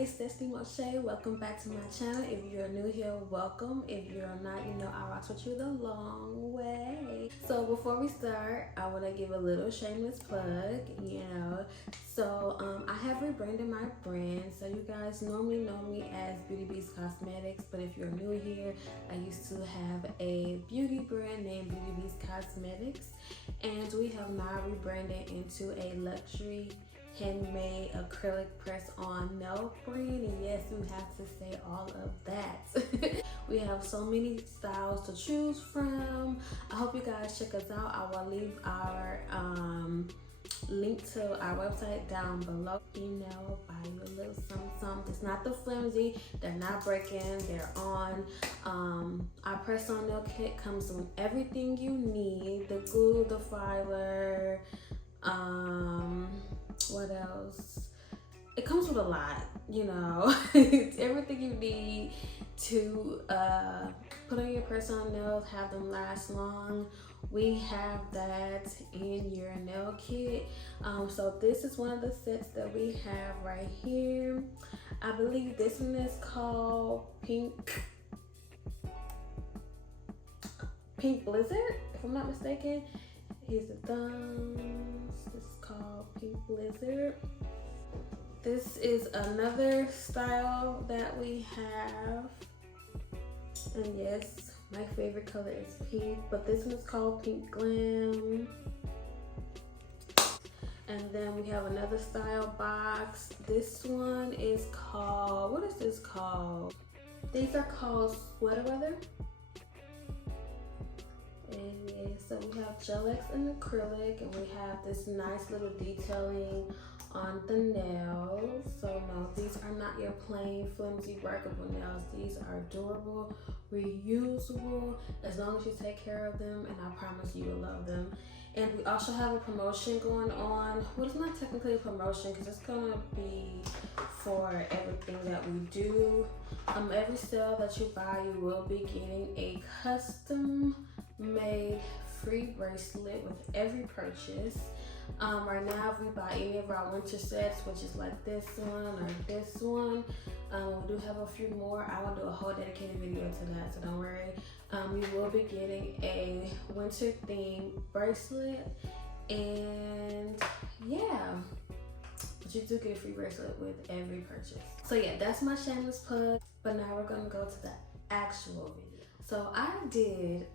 it's Destiny Moshe. Welcome back to my channel. If you're new here, welcome. If you're not, you know I rock with you the long way. So before we start, I want to give a little shameless plug, I have rebranded my brand. So you guys normally know me as Beauty Beast Cosmetics, but if you're new here, I used to have a beauty brand named Beauty Beast Cosmetics, and we have now rebranded into a luxury handmade acrylic press on nail brand. And yes, we have to say all of that. We have so many styles to choose from. I hope you guys check us out. I will leave our link to our website down below. Buy you a little something. It's not the flimsy, they're not breaking, they're on. Our press on nail kit comes with everything you need: the glue, the filer, what else? It comes with a lot, it's everything you need to put on your press-on nails, have them last long. We have that in your nail kit. So this is one of the sets that we have right here. I believe this one is called Pink Blizzard, if I'm not mistaken. Here's the thumbs. This is called Pink Blizzard. This is another style that we have. And yes, my favorite color is pink, but this one is called Pink Glam. And then we have another style box. This one is called, what is this called? These are called Sweater Weather. And yeah, so we have gel X and acrylic, and we have this nice little detailing on the nails. So no, these are not your plain flimsy breakable nails. These are durable, reusable, as long as you take care of them, and I promise you will love them. And we also have a promotion going on. Well, it's not technically a promotion because it's gonna be for everything that we do. Every sale that you buy, you will be getting a custom made free bracelet with every purchase. Right now, if we buy any of our winter sets, which is like this one or this one, we do have a few more. I will do a whole dedicated video to that, so don't worry. You will be getting a winter themed bracelet, and yeah, but you do get a free bracelet with every purchase. So yeah, that's my shameless plug. But now we're gonna go to the actual video. So I did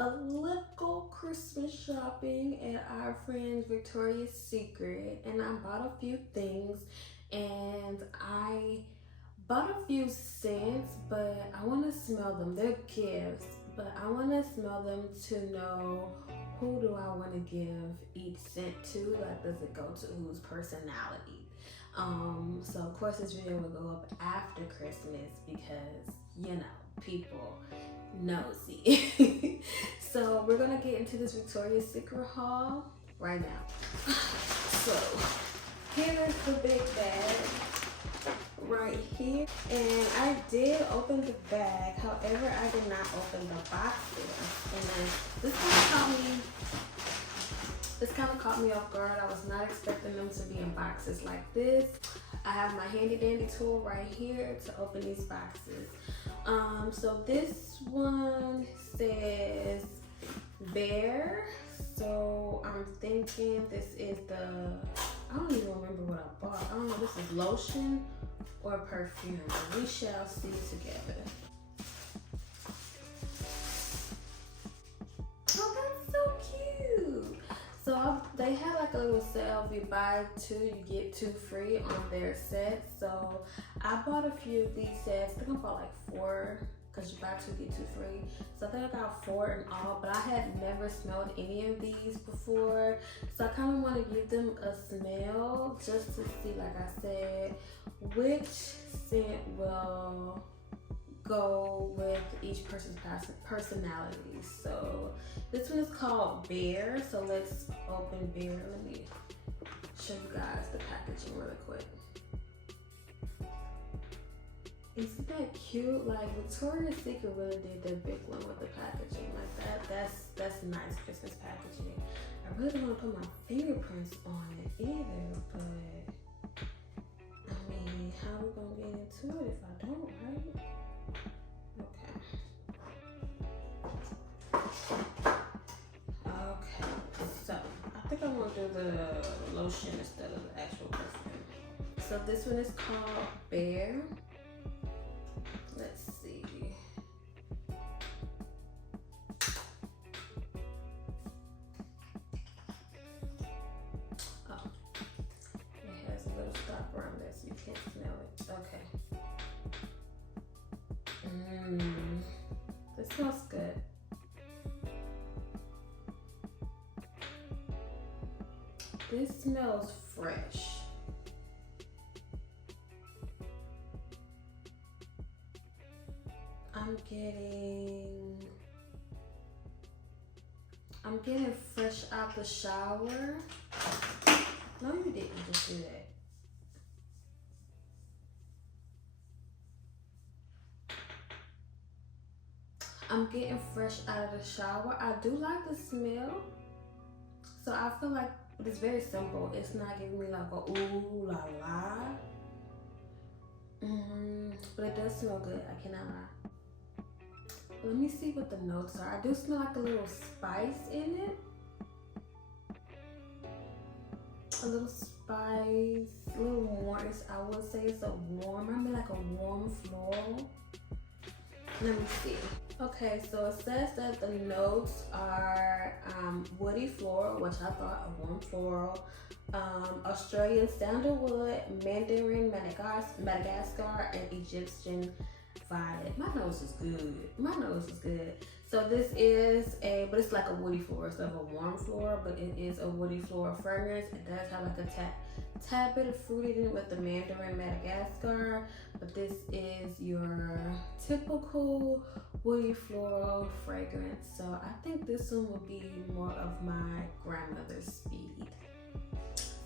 a little Christmas shopping at our friend's Victoria's Secret, and I bought a few things, and I bought a few scents, but I want to smell them. They're gifts, but I want to smell them to know who do I want to give each scent to. Like, does it go to whose personality? So of course this video will go up after Christmas because people nosy. So we're gonna get into this Victoria's Secret haul right now. So here's the big bag right here, and I did open the bag, however I did not open the boxes, and then this kind of caught me off guard. I was not expecting them to be in boxes like this. I have my handy dandy tool right here to open these boxes. So this one says Bear. So I'm thinking this is I don't even remember what I bought. I don't know, this is lotion or perfume. We shall see together. Oh, that's so cute. So they have like a little sale. If you buy two, you get two free on their sets. So I bought a few of these sets. I think I bought like 4, because you buy 2, get 2 free. So I think I got 4 in all, but I had never smelled any of these before. So I kind of want to give them a smell just to see, like I said, which scent will go with each person's personality. So this one is called Bear. So let's open Bear. Let me show you guys the packaging really quick. Isn't that cute? Like, Victoria's Secret really did their big one with the packaging. Like that's nice Christmas packaging. I really don't want to put my fingerprints on it either, but I mean, how how we gonna get into it if I don't, right? Okay, so I think I'm gonna do the lotion instead of the actual perfume. So this one is called Bear. Let's see. Oh, it has a little stop around there so you can't smell it. Okay. This smells good. This smells fresh. I'm getting fresh out the shower. No, you didn't just do that. I'm getting fresh out of the shower. I do like the smell. So I feel like it's very simple. It's not giving me like a ooh la la. But it does smell good. I cannot lie. Let me see what the notes are. I do smell like a little spice in it. A little spice, a little warm. I would say it's a warm, I mean like a warm floral. Let me see. Okay, so it says that the notes are woody floral, which I thought a warm floral, Australian sandalwood, Mandarin, Madagascar, and Egyptian violet. My nose is good. So this is but it's like a woody floral instead of a warm floral, but it is a woody floral fragrance. It does have like a tad bit of fruit in it with the Mandarin Madagascar, but this is your typical woody floral fragrance. So I think this one will be more of my grandmother's speed.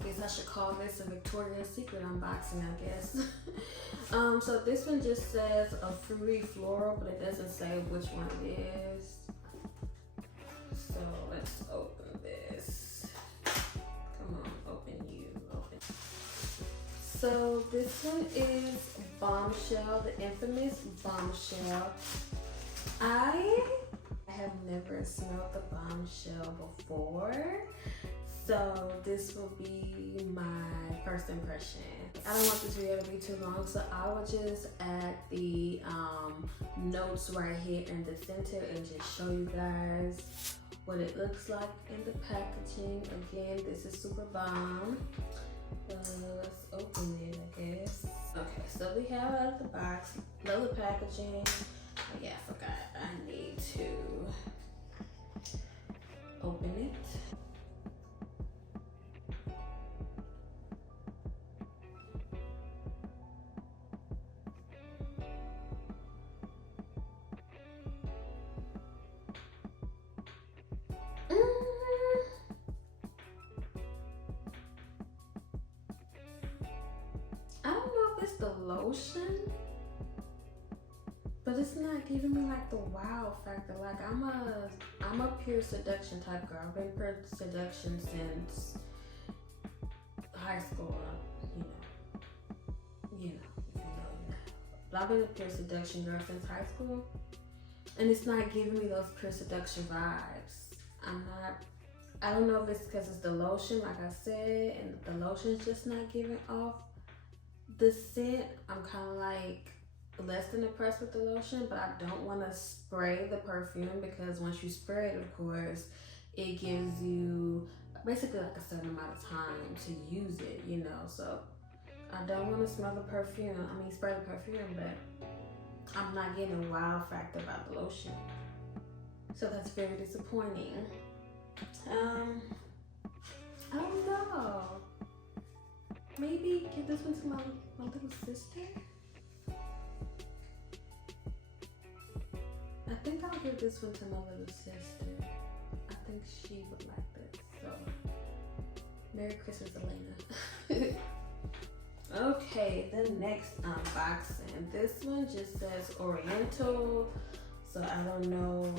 I guess I should call this a Victoria's Secret unboxing, I guess. So this one just says a fruity floral, but it doesn't say which one it is. So let's open this. Come on, open. So this one is Bombshell, the infamous Bombshell. I have never smelled the Bombshell before, so this will be my first impression. I don't want this video to be too long, so I will just add the notes right here in the center and just show you guys what it looks like in the packaging. Again, this is super bomb. Let's open it, I guess. Okay, so we have out of the box, leather packaging. Oh yeah, I forgot. I need to open it. I don't know if it's the lotion, but it's not giving me like the wow factor. Like I'm a pure seduction type girl. I've been pure seduction since high school. You know. But I've been a pure seduction girl since high school, and it's not giving me those pure seduction vibes. I don't know if it's because it's the lotion, like I said, and the lotion's just not giving off the scent. I'm kind of like less than impressed with the lotion, but I don't want to spray the perfume because once you spray it, of course, it gives you basically like a certain amount of time to use it, you know. So I don't want to smell the perfume. I mean, spray the perfume, but I'm not getting a wow factor about the lotion. So that's very disappointing. I don't know. Maybe give this one to my little sister. I think I'll give this one to my little sister. I think she would like this. So, Merry Christmas, Elena. Okay, the next unboxing. This one just says Oriental, so I don't know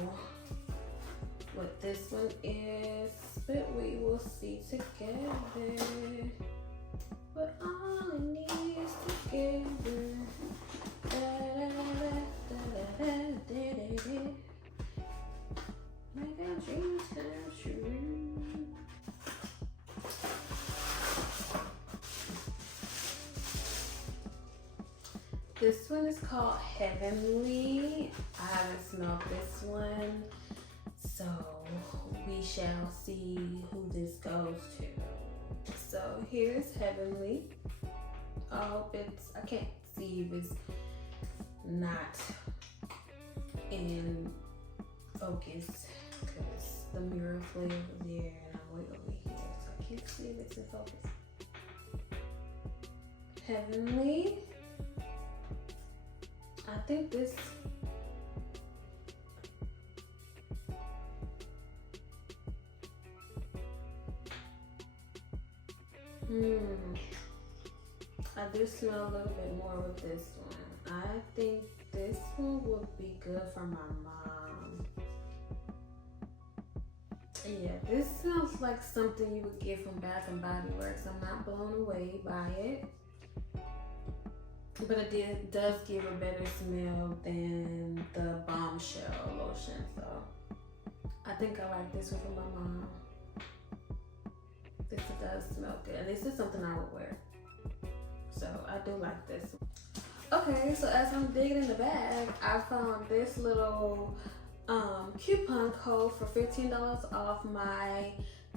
what this one is, but we will see together. But all I need is together. This one is called Heavenly. I haven't smelled this one, so we shall see who this goes to. So here's Heavenly. I hope I can't see if it's not in focus because the mirror is way over there and I'm way over here, so I can't see if it's in focus. Heavenly. I think this I do smell a little bit more with this one. I think this one would be good for my mom. Yeah, this smells like something you would get from Bath and Body Works. I'm not blown away by it. But it does give a better smell than the Bombshell lotion. So I think I like this one for my mom. This does smell good. And this is something I would wear. So I do like this. Okay, so as I'm digging in the bag, I found this little coupon code for $15 off my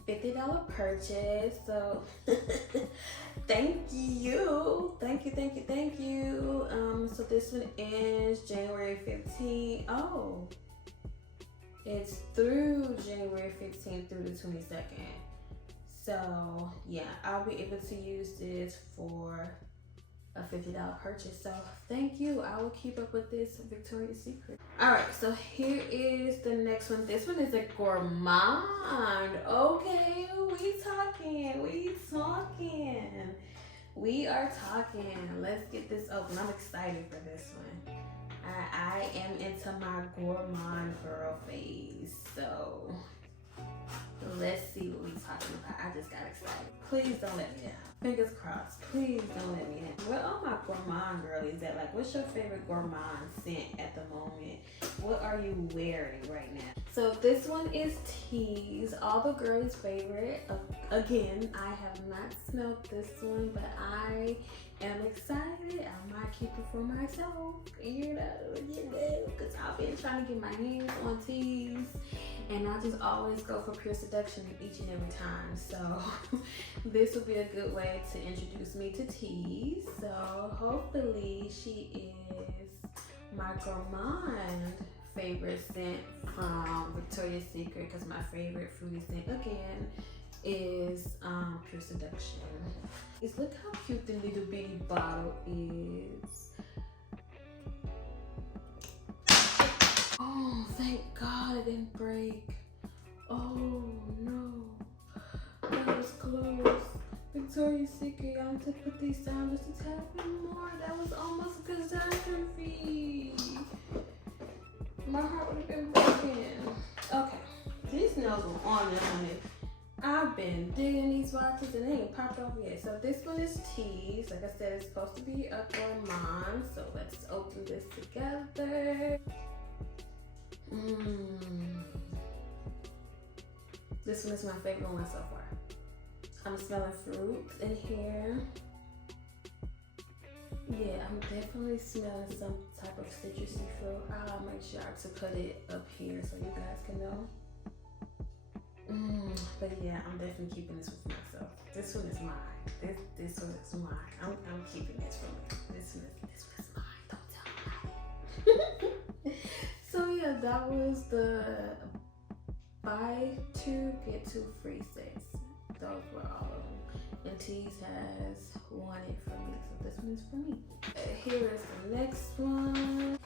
$50 purchase. So thank you. So this one ends January 15th. Oh, it's through January 15th through the 22nd. So yeah, I'll be able to use this for a $50 purchase. So thank you. I will keep up with this Victoria's Secret. All right, so here is the next one. This one is a gourmand. Okay, we are talking. Let's get this open. I'm excited for this one. I am into my gourmand girl phase. So let's see what we're talking about. I just got excited. Please don't let me down. Fingers crossed. Please don't let me down. Where are my gourmand girlies at? Like, what's your favorite gourmand scent at the moment? What are you wearing right now? So this one is Tease, all the girlies' favorite. Again, I have not smelled this one, but I am excited. I might keep it for myself, because I've been trying to get my hands on Tease. And I just always go for pure seduction each and every time. So this will be a good way to introduce me to Tease. So hopefully she is my gourmand favorite scent from Victoria's Secret, because my favorite fruity scent again is pure seduction. Look how cute the little bitty bottle is. Oh, thank God it didn't break. Oh no, that was close. Victoria's Secret, I'm to put these down just a tad bit more. That was almost a catastrophe. My heart would have been broken. Okay, these nails are on and on it. I've been digging these boxes and they ain't popped off yet. So this one is Tease. Like I said, it's supposed to be a gourmand. So let's open this together. This one is my favorite one so far. I'm smelling fruit in here. Yeah, I'm definitely smelling some type of citrusy fruit. I'll make sure to put it up here so you guys can know. But yeah, I'm definitely keeping this with myself. This one is mine. This one is mine. I'm keeping this for me. This one is mine. Don't tell nobody. So yeah, that was the buy two get two free sets. Those were all of them. And Tease has wanted for me, so this one is for me. Here is the next one.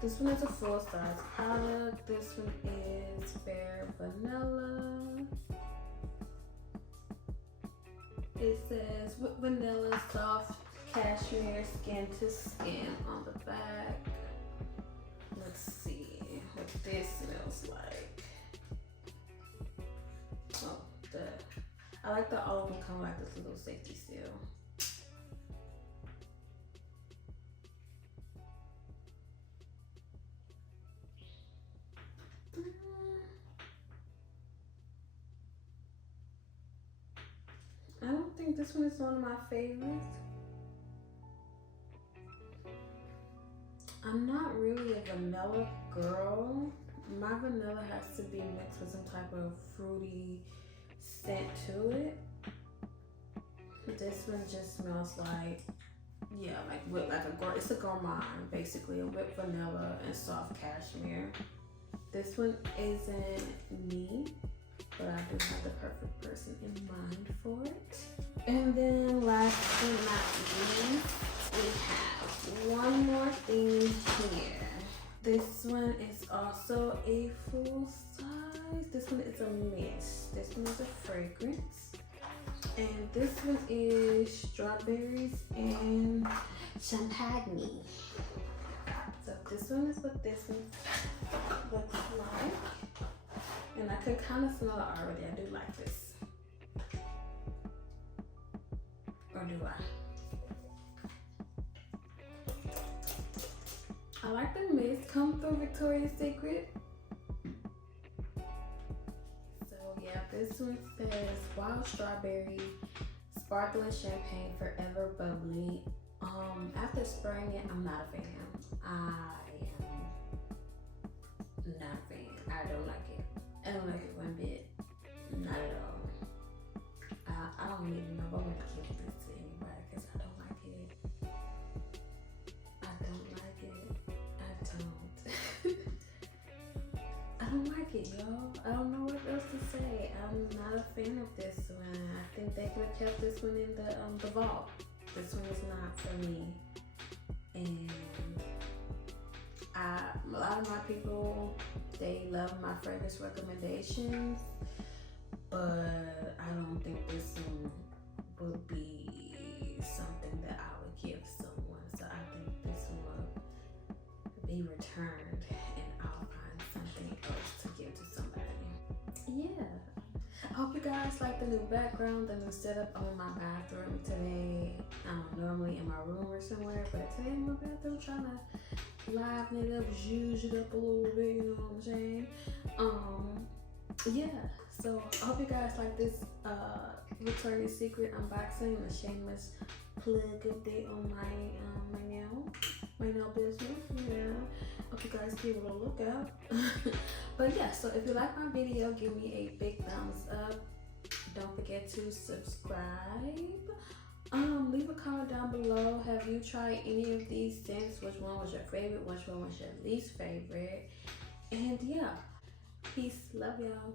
This one is a full size product. This one is Bare Vanilla. It says with vanilla soft cashmere skin to skin on the back. Let's see what this smells like. Oh, I like that all of them come like this little safety seal. I don't think this one is one of my favorites. I'm not really a vanilla girl. My vanilla has to be mixed with some type of fruity scent to it. This one just smells like, yeah, it's a gourmand, basically, a whipped vanilla and soft cashmere. This one isn't me, but I do have the perfect person in mind for it. And then last but not least, we have one more thing here. This one is also a full size. This one is a mist. This one is a fragrance. And this one is strawberries and champagne. So this one is what this one looks like. And I can kind of smell it already. I do like this. Or do I? I like the mist. Come through Victoria's Secret. So yeah, this one says wild strawberry, sparkling champagne, forever bubbly. After spraying it, I'm not a fan. I am not a fan. I don't like it. I don't like it one bit. Not at all. I don't even know if I'm gonna give this to anybody because I don't like it. I don't like it. I don't like it, y'all. I don't know what else to say. I'm not a fan of this one. I think they could have kept this one in the vault. This one is not for me. And a lot of my people, they love my fragrance recommendations, but I don't think this one would be something that I would give someone. So I think this one would be returned and I'll find something else to give to somebody. Yeah. I hope you guys like the new background, the new setup on my bathroom today. I'm normally in my room or somewhere, but today in my bathroom trying to liven it up, zhuzh it up a little bit, you know what I'm saying? Yeah, so I hope you guys like this Victoria's Secret unboxing, a shameless plug update on my nail business. Yeah, hope you guys keep a lookout. But yeah, so if you like my video, give me a big thumbs up. Don't forget to subscribe. Leave a comment down below. Have you tried any of these scents? Which one was your favorite? Which one was your least favorite? And yeah, peace. Love y'all.